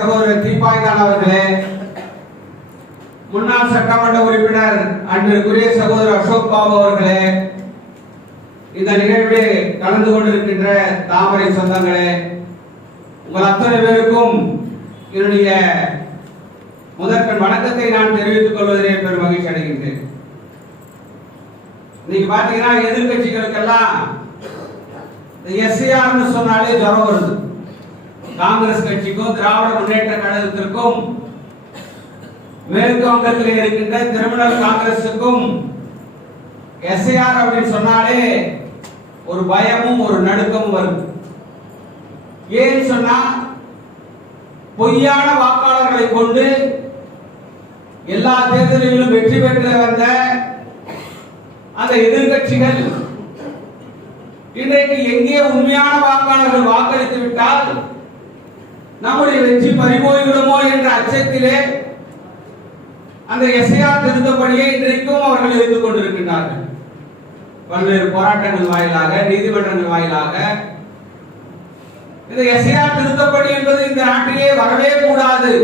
சகோதரர் தீபாய்தான் அவர்களே, முன்னாள் சட்டமன்ற உறுப்பினர் அன்பிற்குரிய சகோதரர் அசோக் பாபு அவர்களே, இந்த நிகழ்வில் கலந்து கொண்டிருக்கின்ற தாமரை சொந்தங்களே, உங்கள் அத்தனை பேருக்கும் என்னுடைய முதற்கண் வணக்கத்தை நான் தெரிவித்துக் கொள்வதிலே பெரும் மகிழ்ச்சி அடைகின்றேன். இன்னைக்கு பாத்தீங்கன்னா எதிர்கட்சிகளுக்கெல்லாம் எஸ்ஐஆர்னு சொன்னாலே ஜுரம் வருது. காங்கிரஸ் கட்சிக்கும் திராவிட முன்னேற்ற கழகத்திற்கும் மேற்கு வங்கத்தில் இருக்கின்ற திரிணாமுல் காங்கிரசுக்கும் எஸ்ஐஆர் அப்படின்னு சொன்னாலே ஒரு பயமும் ஒரு நடுக்கமும் வருது. ஏன்னு சொன்னா பொய்யான வாக்காளர்களை கொண்டு எல்லா தேர்தலிலும் வெற்றி பெற்று வந்த அந்த எதிர்கட்சிகள் இன்றைக்கு எங்கே உண்மையான வாக்காளர்கள் வாக்களித்து விட்டால் நம்முடைய வெற்றி பறிபோய்விடுமோ என்ற அச்சத்திலே அந்த எஸ்ஐஆர் திருத்தப்படியை இன்றைக்கும் அவர்கள் எதிர்த்துக் கொண்டிருக்கின்றார்கள். பல்வேறு போராட்டங்கள் வாயிலாக, நீதிமன்றங்கள் வாயிலாக இந்த எஸ்ஐஆர் திருத்தப்படி என்பது இந்த நாட்டிலே வரவே கூடாது.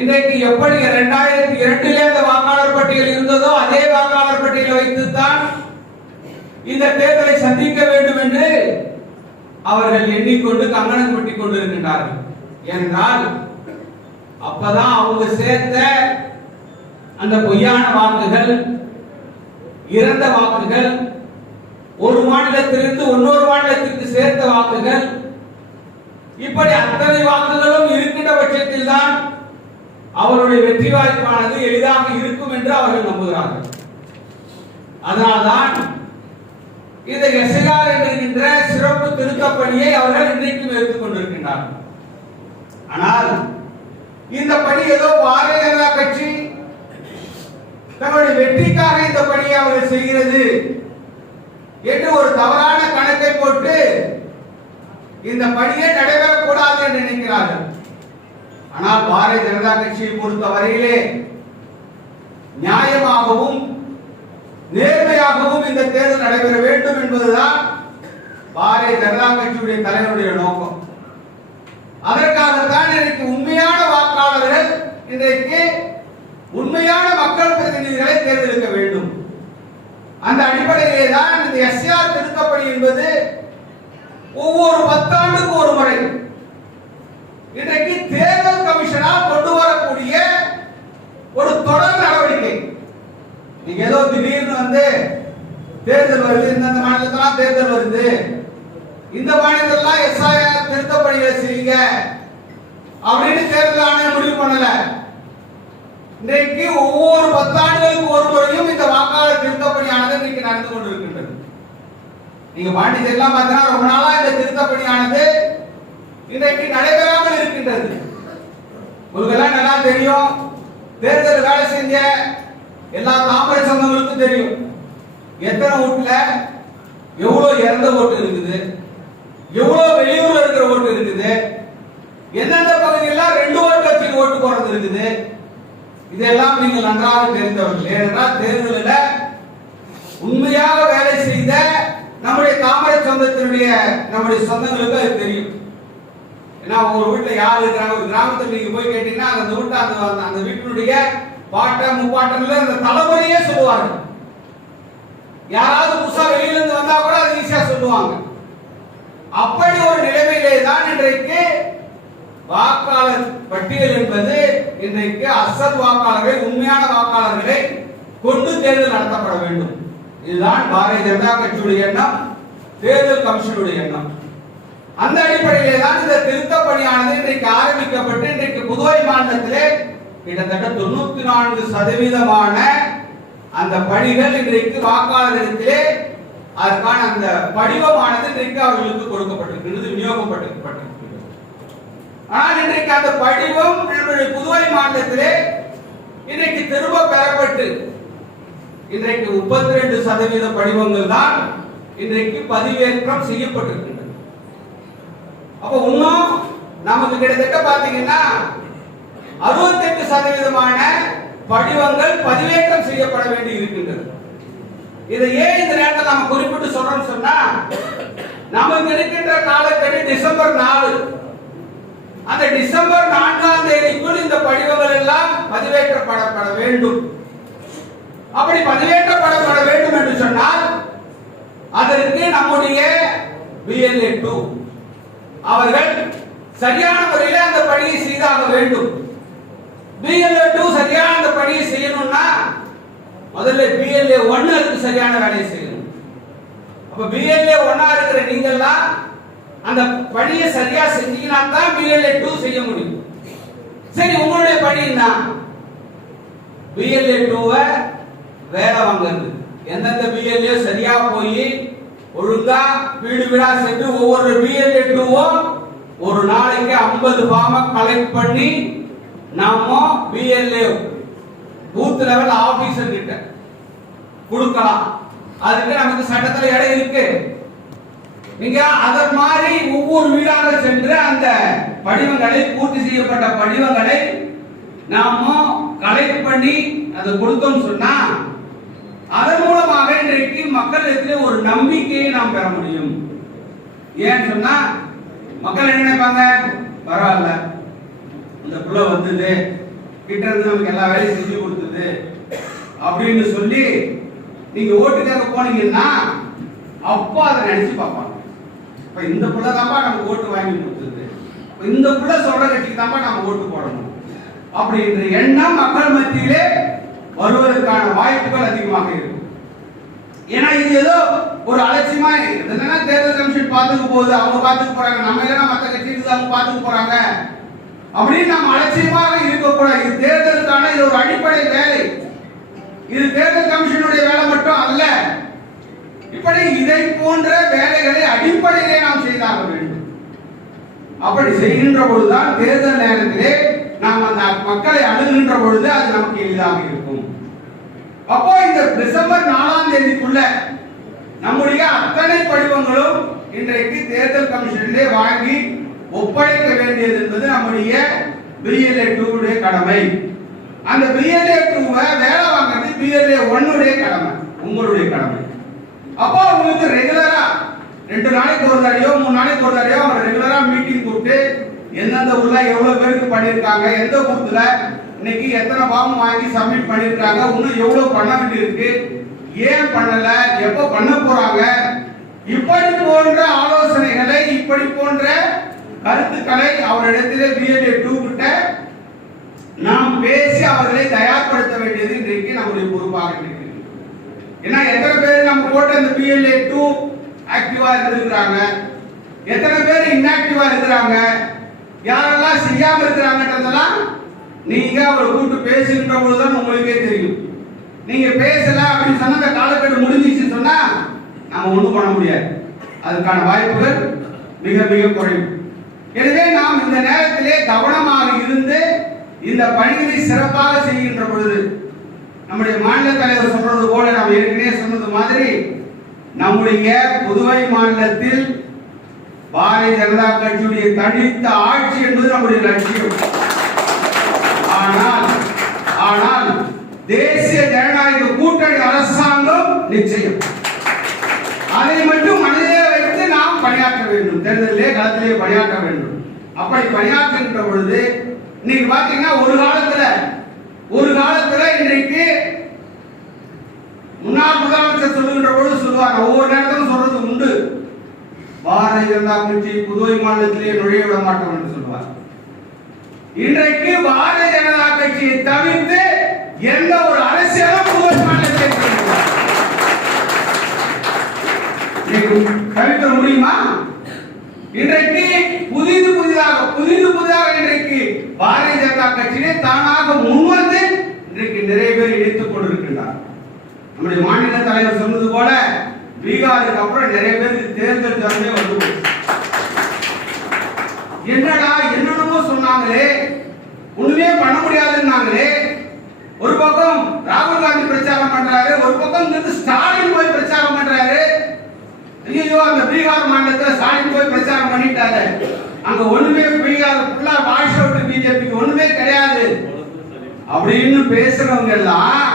இன்றைக்கு எப்படி 2002 அந்த வாக்காளர் பட்டியல் இருந்ததோ அதே வாக்காளர் பட்டியலை வைத்துத்தான் இந்த தேர்தலை சந்திக்க வேண்டும் என்று அவர்கள் எண்ணிக்கொண்டு கங்கணம் கட்டிக் கொண்டிருக்கின்றார்கள். ஏனென்றால் அப்பதான் அவங்க சேர்த்த அந்த பொய்யான வாக்குகள், இறந்த வாக்குகள், ஒரு மாநிலத்திலிருந்து இன்னொரு மாநிலத்திற்கு சேர்த்த வாக்குகள், இப்படி அத்தனை வாக்குகளும் இருக்கின்ற பட்சத்தில் தான் அவருடைய வெற்றி வாய்ப்பானது எளிதாக இருக்கும் என்று அவர்கள் நம்புகிறார்கள். அதனால்தான் இந்த எஸ்ஐஆர் என்கின்ற சிறப்பு திருத்தப்பணியை அவர்கள் இன்றைக்கும் எடுத்துக் கொண்டிருக்கின்றார்கள். ஆனால் இந்த பணி ஏதோ பாரதிய ஜனதா கட்சி தங்களுடைய வெற்றிக்காக இந்த பணியை அவர்கள் செய்கிறது என்று ஒரு தவறான கணக்கை போட்டு இந்த பணியை நடைபெறக்கூடாது என்று நினைக்கிறார்கள். ஆனால் பாரதிய ஜனதா கட்சியை பொறுத்த வரையிலே நியாயமாகவும் நேர்மையாகவும் இந்த தேர்தல் நடைபெற வேண்டும் என்பதுதான் பாரதிய ஜனதா கட்சியுடைய தலைவருடைய நோக்கம். அதற்காகத்தான் இன்றைக்கு உண்மையான வாக்காளர்கள், இன்றைக்கு உண்மையான மக்கள் பிரதிநிதிகளை தேர்ந்தெடுக்க வேண்டும். அந்த அடிப்படையிலே தான் இந்த எஸ்ஐஆர் திருத்தப்படி என்பது ஒவ்வொரு 10 ஆண்டுக்கு ஒரு முறை இன்றைக்கு தேர்தல் கமிஷனால் கொண்டு வரக்கூடிய ஒரு தொடர் நடவடிக்கை. நீங்க ஏதோ திடீர்னு தேர்தல் வருது, இந்த மாநிலத்தெல்லாம் தேர்தல் வருது, இந்த மாநிலத்தெல்லாம் எஸ்ஐஆர் திருத்தப்படிகளை செய்யுங்க அப்படின்னு தேர்தல் ஆணையம் முடிவு பண்ணல. இன்றைக்கு ஒவ்வொரு 10 ஆண்டுகளுக்கு ஒரு முறையும் இந்த வாக்காளர் திருத்தப்பணியானது இன்றைக்கு நடந்து கொண்டிருக்கின்றது. நீங்க பாண்டிச்சேரிலாம் பார்த்தீங்கன்னா ரொம்ப நாளா இந்த திருத்தப்பணியானது இன்றைக்கு நடைபெறாமல் இருக்கின்றது. உங்களுக்கு எல்லாம் நல்லா தெரியும், தேர்தல் வேலை செஞ்ச எல்லா தாமரை சொந்தங்களுக்கும் தெரியும் எத்தனை ஓட்டுல எவ்வளவு இறந்த ஓட்டு இருக்குது, எவ்வளவு வெளியூர்ல இருக்கிற ஓட்டு இருக்குது, எந்தெந்த பகுதியெல்லாம் 2 ஓட்டு கட்சிக்கு ஓட்டு போறது இருக்குது. இதெல்லாம் நீங்கள் நன்றாக தெரிந்தவர்கள். ஏனென்றால் தேர்தலில் உண்மையாக வேலை செய்த நம்முடைய தாமரை சொந்தத்தினுடைய நம்முடைய சொந்தங்களுக்கு அது தெரியும். ஏன்னா ஒரு வீட்டுல யார் இருக்கிறாங்க, ஒரு கிராமத்தில் நீங்க போய் கேட்டீங்கன்னா அந்த வீட்டு அந்த வீட்டினுடைய பாட்ட முப்பாட்டம்ல அந்த தலைமுறையே சொல்லுவாங்க. யாராவது புதுசா வெளியில இருந்து வந்தா கூட அது ஈஸியா சொல்லுவாங்க. அப்படி ஒரு நிலைமையிலே தான் இன்றைக்கு வாக்காளர் பட்டியல் என்பது இன்றைக்கு அசல் வாக்காளர்களை, உண்மையான வாக்காளர்களை கொண்டு தேர்தல் நடத்தப்பட வேண்டும். இதுதான் பாரதிய ஜனதா கட்சியுடைய எண்ணம், தேர்தல் கமிஷனுடைய எண்ணம். அந்த அடிப்படையிலே தான் இந்த திருத்தப் பணியானது இன்றைக்கு ஆரம்பிக்கப்பட்டு இன்றைக்கு புதுவை மாநிலத்திலே கிட்டத்தட்ட 94% அந்த பணிகள் இன்றைக்கு வாக்காளர்களிடத்திலே அதற்கான அந்த படிவமானது இன்றைக்கு அவர்களுக்கு கொடுக்கப்பட்டிருக்கிறது, விநியோகப்பட்டிருக்கிறது. ஆனால் இன்றைக்கு அந்த படிவம் புதுவை மாநிலத்திலே இன்றைக்கு திரும்ப பெறப்பட்டு இன்றைக்கு 32% படிவங்கள் தான் இன்றைக்கு பதிவேற்றம் செய்யப்பட்டிருக்கின்றன. அப்ப இன்னும் நமக்கு கிட்டத்தட்ட பாத்தீங்கன்னா 68% படிவங்கள் பதிவேற்றம் செய்யப்பட வேண்டி இருக்கின்றது. இதை ஏன் இந்த நேரத்தில் நாம குறிப்பிட்டு சொல்றோம் சொன்னா, நமக்கு இருக்கின்ற காலக்கெடு டிசம்பர் 4. அந்த டிசம்பர் 4ஆம் தேதிக்குள் இந்த படிவங்கள் எல்லாம் பதிவேற்றப்பட வேண்டும். அப்படி பதிவேற்றப்பட வேண்டும் என்று சொன்னால் அதற்கு நம்முடைய BLA 2 அவர்கள் சரியான முறையில் அந்த பணியை செய்தாக வேண்டும். BLA 2 சரியான அந்த பணியை செய்யணும்னா முதல்ல BLA 1 அதுக்கு சரியான வேலையை செய்யணும். அப்ப BLA 1 இருக்கிற நீங்கெல்லாம் அந்த பணியை சரியா செஞ்சீங்கன்னா தான் BLA 2 செய்ய முடியும். சரி, உங்களுடைய பணி என்ன? BLA 2 வேலை வாங்குறது. எந்தெந்த BLA சரியா போய் ஒழுங்கா வீடு வீடா சென்று ஒவ்வொரு BLA 2வும் ஒரு நாளைக்கு 50 ஃபார்ம கலெக்ட் பண்ணி நாம BLA பூத் லெவல் ஆபீசர் கிட்ட கொடுக்கலாம். அதுக்கு நமக்கு சட்டத்துல இடம் இருக்கு. நீங்க அதர் மாதிரி ஒவ்வொரு வீடாக சென்று அந்த படிவங்களை பூர்த்தி செய்யப்பட்ட படிவங்களை நாம கலெக்ட் பண்ணி அதை கொடுத்தோம் சொன்னா அதன் மூலமாக இன்றைக்கு மக்களிடத்தில் ஒரு நம்பிக்கையை நாம் பெற முடியும். ஏன்னு சொன்னா மக்கள் என்ன நினைப்பாங்க, பரவாயில்ல இந்த புள்ள வந்தது கிட்ட இருந்து நமக்கு எல்லா வேலையும் செஞ்சு கொடுத்தது அப்படின்னு சொல்லி நீங்க ஓட்டுக்காக போனீங்கன்னா அப்பா அதை நினைச்சு பார்ப்பாங்க. இப்ப இந்த புள்ள தான்ப்பா நமக்கு ஓட்டு வாங்கி கொடுத்தது, இந்த புள்ள சொல்ற கட்சிக்கு தான்ப்பா நம்ம ஓட்டு போடணும் அப்படின்ற எண்ணம் மக்கள் மத்தியிலே வருவதற்கான வாய்ப்புகள் அதிகமாக இருக்கும். ஏன்னா இது ஏதோ ஒரு அலட்சியமா என்னன்னா தேர்தல் கமிஷன் பார்த்துக்க போகுது, அவங்க பார்த்துக்க போறாங்க, நம்ம எல்லாம் மற்ற கட்சிக்கு அவங்க பார்த்துக்க போறாங்க அப்படின்னு நம்ம அலட்சியமாக இருக்கக்கூடாது. இது தேர்தலுக்கான இது ஒரு அடிப்படை வேலை. இது தேர்தல் கமிஷனுடைய வேலை மட்டும் அல்ல. இப்படி இதை போன்ற வேலைகளை அடிப்படையிலே நாம் செய்தாக வேண்டும். அப்படி செய்கின்ற பொழுதுதான் தேர்தல் நேரத்திலே நாம் அந்த மக்களை அணுகின்ற பொழுது அது நமக்கு எளிதாக இருக்கும். அப்போ இந்த டிசம்பர் 4ஆம் தேதிக்குள்ள நம்முடைய அத்தனை படிவங்களும் இன்றைக்கு தேர்தல் கமிஷனிலே வாங்கி ஒப்படைக்க வேண்டியது என்பது நம்முடைய BLA 2 கடமை. அந்த BLA 2 வேலை வாங்குறது BLA 1 கடமை, உங்களுடைய கடமை. அப்போ உங்களுக்கு ரெகுலரா 2 நாளைக்கு ஒரு தடவையோ 3 நாளைக்கு ஒரு தடவையோ அவங்க ரெகுலரா மீட்டிங் கூப்பிட்டு எந்தெந்த ஊர்ல எவ்வளவு பேருக்கு பண்ணிருக்காங்க, எந்த பூத்துல இன்னைக்கு எத்தனை ஃபார்ம் வாங்கி சப்மிட் பண்ணிருக்காங்க, இன்னும் எவ்வளவு பண்ண வேண்டியிருக்கு, ஏன் பண்ணல, எப்ப பண்ண போறாங்க, இப்படி போன்ற ஆலோசனைகளை இப்படி போன்ற கருத்துக்களை அவரிடத்திலே BLA 2 கிட்ட நாம் பேசி அவர்களை தயார்படுத்த வேண்டியது இன்றைக்கு நம்முடைய பொறுப்பாக இருக்கு. ஏன்னா எத்தனை பேர் நம்ம போட்ட அந்த BLA 2 ஆக்டிவா இருந்திருக்காங்க, எத்தனை பேர் இன்ஆக்டிவா இருக்கிறாங்க, யாரெல்லாம் செய்யாம இருக்கிறாங்கன்றதெல்லாம் நீங்க அவரை கூப்பிட்டு பேசுகின்ற பொழுதுதான் உங்களுக்கே தெரியும். நீங்க பேசல அப்படின்னு சொன்னா அந்த காலக்கெடு முடிஞ்சிச்சுன்னு சொன்னா நம்ம ஒண்ணும் பண்ண முடியாது. அதுக்கான வாய்ப்புகள் மிக மிக குறைவு. எனவே நாம் இந்த நேரத்திலே கவனமாக இருந்து இந்த பணிகளை சிறப்பாக செய்கின்ற பொழுது நம்முடைய மாநில தலைவர் சொல்றது போல நாம் ஏற்கனவே சொன்னது மாதிரி நம்முடைய புதுவை மாநிலத்தில் பாரதிய ஜனதா கட்சியுடைய தனித்த ஆட்சி என்பது நம்முடைய லட்சியம். ஆனால் தேசிய ஜனநாயக கூட்டணி அரசாங்கம் நிச்சயம். அதை மட்டும் மனதிலே வைத்து நாம் பணியாற்ற வேண்டும், தேர்தலிலே களத்திலே பணியாற்ற வேண்டும். அப்படி பணியாற்றுகின்ற பொழுது இன்னைக்கு பாத்தீங்கன்னா ஒரு காலத்துல இன்றைக்கு முன்னாள் முதலமைச்சர் சொல்லுகின்ற பொழுது சொல்லுவாங்க, ஒவ்வொரு நேரத்திலும் சொல்றது உண்டு, பாரதிய ஜனதா கட்சி புதுவை மாநிலத்திலே நுழைய விட மாட்டோம் என்று சொல்வார். இன்றைக்கு பாரதிய ஜனதா கட்சியை தவிர்த்து எந்த ஒரு அரசியலும் புதுவை மாநிலத்தில் தவிர்க்க முடியுமா? இன்றைக்கு புதிதாக இன்றைக்கு பாரதிய ஜனதா கட்சியை தானாக முன்வந்து இன்றைக்கு நிறைய பேர் இணைத்துக் கொண்டிருக்கின்றார். நம்முடைய மாநில தலைவர் சொன்னது போல பீகாருக்கு அப்புறம் நிறைய பேருக்கு தேர்தல் ஜனமே வந்து என்னடா என்னென்னமோ சொன்னாங்களே, ஒண்ணுமே பண்ண முடியாதுன்னாங்களே. ஒரு பக்கம் ராகுல் காந்தி பிரச்சாரம் பண்றாரு, ஒரு பக்கம் ஸ்டாலின் போய் பிரச்சாரம் பண்றாரு. ஐயோ அந்த பீகார் மாநிலத்தில் ஸ்டாலின் போய் பிரச்சாரம் பண்ணிட்டாரு, அங்க ஒண்ணுமே பீகார் ஃபுல்லா வாஷ் அவுட், பிஜேபிக்கு ஒண்ணுமே கிடையாது அப்படின்னு பேசுறவங்க எல்லாம்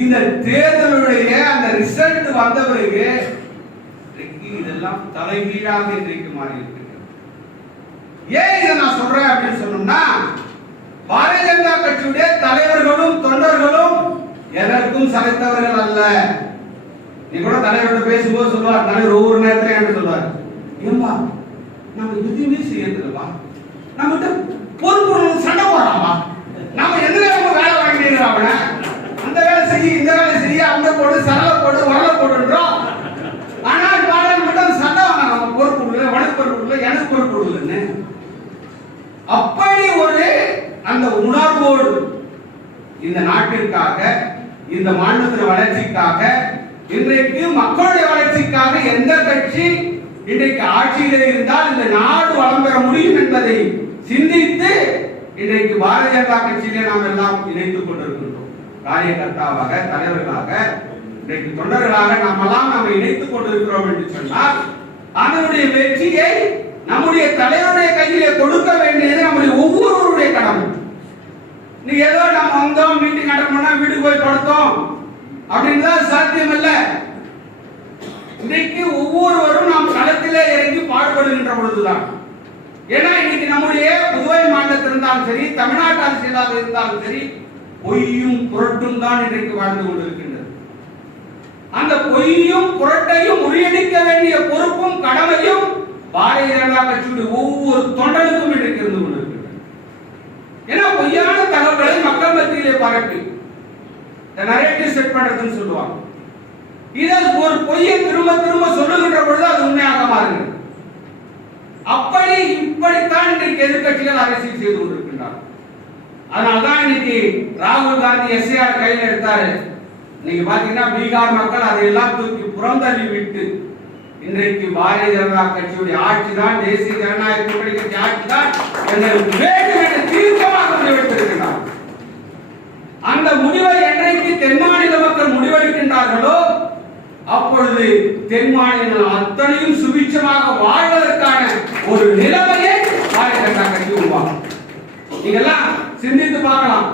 இந்த தேர்தலுடைய அந்த ரிசல்ட் வந்த பிறகு இதெல்லாம் தலைகீழாக இன்றைக்கு மாறி இருக்கு. ஏன் இதை நான் சொல்றேன் அப்படின்னு சொன்னோம்னா, பாரதிய ஜனதா கட்சியுடைய தலைவர்களும் தொண்டர்களும் எதற்கும் சளைத்தவர்கள் அல்ல. நீ கூட தலைவரோட பேசும்போது சொல்லுவார், தலைவர் ஒவ்வொரு நேரத்திலும் என்ன சொல்லுவார், ஏம்பா நம்ம எதுவுமே செய்யறதில்லப்பா, நம்மகிட்ட பொறுப்பு சண்டை போடுறாமா, நாம எந்த நேரமும் வேலை வாங்கிடுறோம், அவனை அந்த வேலை செய்ய இந்த வேலை செய்ய, அந்த போடு சரள போடு வரல போடுன்றோம். ஆனால் பாராளுமன்றம் சண்டை வாங்க, நம்ம பொறுப்பு இல்லை, உனக்கு பொறுப்பு இல்லை, எனக்கு பொறுப்பு இல்லைன்னு. அப்படி ஒரு அந்த உணர்வோடு இந்த நாட்டிற்காக, இந்த மாநிலத்தின் வளர்ச்சிக்காக, இன்றைக்கு மக்களுடைய வளர்ச்சிக்காக எந்த கட்சி இன்றைக்கு ஆட்சியிலே இருந்தால் இந்த நாடு வளம் பெற முடியும் என்பதை சிந்தித்து இன்றைக்கு பாரதிய ஜனதா கட்சியிலே நாம் எல்லாம் இணைத்துக் கொண்டிருக்கின்றோம். காரியகர்த்தாவாக, தலைவர்களாக, இன்றைக்கு தொண்டர்களாக நாம் இணைத்துக் கொண்டிருக்கிறோம் என்று சொன்னால், அதனுடைய வெற்றியை நம்முடைய தலைவருடைய கையிலே கொடுக்க வேண்டியது நம்முடைய ஒவ்வொருவருடைய கடமை. நீ ஏதோ நம்ம வந்தோம், மீட்டிங் அட்டன் பண்ணா வீட்டுக்கு போய் படுத்தோம் அப்படின்னு சாத்தியம் இல்ல. இன்னைக்கு ஒவ்வொருவரும் நாம் களத்திலே இறங்கி பாடுபடுகின்ற பொழுதுதான். ஏன்னா இன்னைக்கு நம்முடைய புதுவை மாநிலத்தில் இருந்தாலும் சரி, தமிழ்நாட்டு அரசியலாக இருந்தாலும் சரி, பொய்யும் புரட்டும் தான் இன்றைக்கு வாழ்ந்து கொண்டிருக்கின்றது. அந்த பொய்யும் புரட்டையும் முறியடிக்க வேண்டிய பொறுப்பும் கடமையும் பாரதிய ஜனதா கட்சியுடைய ஒவ்வொரு தொண்டனுக்கும் இன்றைக்கு இருந்து கொண்டிருக்கின்றது. ஏன்னா பொய்யான தகவல்களை மக்கள் மத்தியிலே பரப்பி நரேட்டிவ் செட் பண்றதுன்னு சொல்லுவாங்க. இதை ஒரு பொய்யை திரும்ப திரும்ப சொல்லுகின்ற பொழுது அது உண்மையாக மாறுகிறது. அப்படி இப்படித்தான் இன்றைக்கு எதிர்கட்சிகள் அரசியல் செய்து கொண்டிருக்கின்றார். அதனால்தான் இன்னைக்கு ராகுல் காந்தி எஸ்ஐஆர் கையில் எடுத்தாரு. நீங்க பாத்தீங்கன்னா பீகார் மக்கள் அதையெல்லாம் தூக்கி புறந்தள்ளி விட்டு இன்றைக்கு பாரதிய ஜனதா கட்சியுடைய ஆட்சி தான், தேசிய ஜனநாயக கூட்டணி கட்சி ஆட்சி தான் எங்களுக்கு வேண்டும் என்று தீர்க்கமாக முடிவெடுத்திருக்கிறார். அந்த முடிவை என்றைக்கு தென் மாநில மக்கள் முடிவெடுக்கின்றார்களோ அப்பொழுது தென் மாநிலங்கள் அத்தனையும் சுபிட்சமாக வாழ்வதற்கான ஒரு நிலைமையை பாரதிய ஜனதா கட்சி உருவாக்கும். நீங்கெல்லாம் சிந்தித்து பார்க்கலாம்.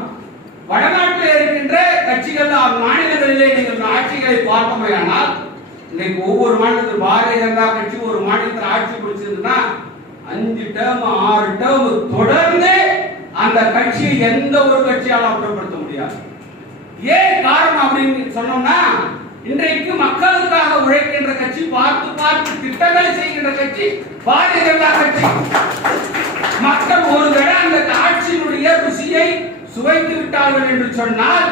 வடநாட்டில் இருக்கின்ற கட்சிகள் மாநிலங்களிலே நீங்கள் ஆட்சிகளை பார்த்தோமையானால், இன்னைக்கு ஒவ்வொரு மாநிலத்தில் பாரதிய ஜனதா கட்சி ஒரு மாநிலத்தில் ஆட்சி பிடிச்சிருந்தா 5 டேர்ம் 6 டேர்ம் தொடர்ந்து அந்த கட்சியை எந்த ஒரு கட்சியாலும் அப்புறப்படுத்த முடியாது. ஏன் காரணம் அப்படின்னு சொன்னோம்னா, இன்றைக்கு மக்களுக்காக உழைக்கின்ற கட்சி, பார்த்து பார்த்து திட்டங்களை செய்கின்ற கட்சி பாரதிய ஜனதா கட்சி. மக்கள் ஒரு தடவை அந்த ஆட்சியினுடைய ருசியை சுவைத்து விட்டார்கள் என்று சொன்னால்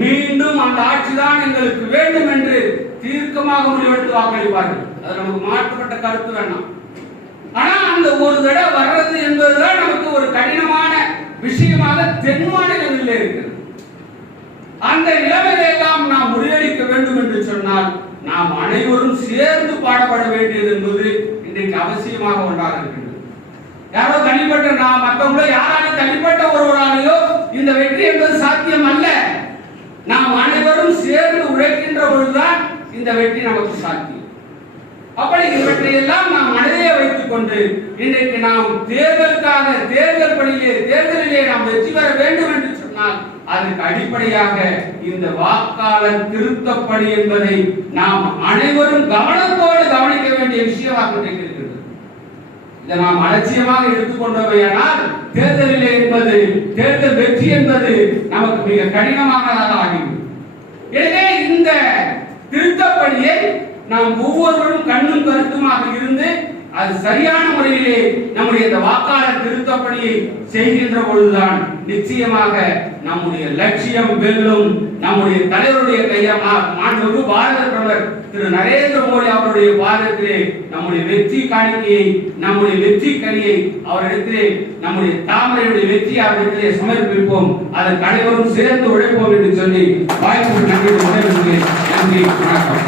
மீண்டும் அந்த ஆட்சி தான் எங்களுக்கு வேண்டும் என்று தீர்க்கமாக முடிவெடுத்து வாக்களிப்பார்கள். அது நமக்கு மாற்றப்பட்ட கருத்து வேண்டாம். ஆனா அந்த ஒரு தடவை வர்றது என்பதுதான் நமக்கு ஒரு கடினமான விஷயமாக தென் மாநிலங்களில் இருக்கிறது. அந்த நிலைமையை எல்லாம் நாம் முறியடிக்க வேண்டும் என்று சொன்னால் நாம் அனைவரும் சேர்ந்து பாடுபட வேண்டியது என்பது இன்றைக்கு அவசியமாக ஒன்றாக இருக்கின்றது. யாரோ தனிப்பட்ட நாம் மற்றவங்களோ யாராலும் தனிப்பட்ட ஒருவராலேயோ இந்த வெற்றி என்பது சாத்தியம் அல்ல. நாம் அனைவரும் சேர்ந்து உழைக்கின்ற பொழுதுதான் இந்த வெற்றி நமக்கு சாத்தியம். அப்படி இவற்றையெல்லாம் நாம் மனதிலே வைத்துக் கொண்டு இன்றைக்கு நாம் தேர்தலுக்காக தேர்தலிலே நாம் வெற்றி பெற வேண்டும் என்று சொன்னால் அதற்கு அடிப்படையாக இந்த வாக்காளர் திருத்தப்படி என்பதை நாம் அனைவரும் கவனத்தோடு கவனிக்க வேண்டிய விஷயமாக இருக்கிறது. இதை நாம் அலட்சியமாக எடுத்துக்கொண்டவையானால் தேர்தலிலே என்பது, தேர்தல் வெற்றி என்பது நமக்கு மிக கடினமானதாக ஆகிவிடும். எனவே இந்த திருத்தப்படியை நாம் ஒவ்வொருவரும் கண்ணும் கருத்துமாக இருந்து அது சரியான முறையிலே நம்முடைய இந்த வாக்காளர் திருத்தப்படியை செய்கின்ற பொழுதுதான் நிச்சயமாக நம்முடைய லட்சியம் வெல்லும். நம்முடைய தலைவருடைய மாண்புமிகு பாரத பிரதமர் திரு நரேந்திர மோடி அவருடைய பாதத்திலே நம்முடைய வெற்றி காணிக்கையை, நம்முடைய வெற்றி கனியை அவரிடத்திலே, நம்முடைய தாமரையுடைய வெற்றி அவரிடத்திலே சமர்ப்பிப்போம். அதற்கு அனைவரும் சேர்ந்து உழைப்போம் என்று சொல்லி வாய்ப்பு நன்றி. நன்றி, வணக்கம்.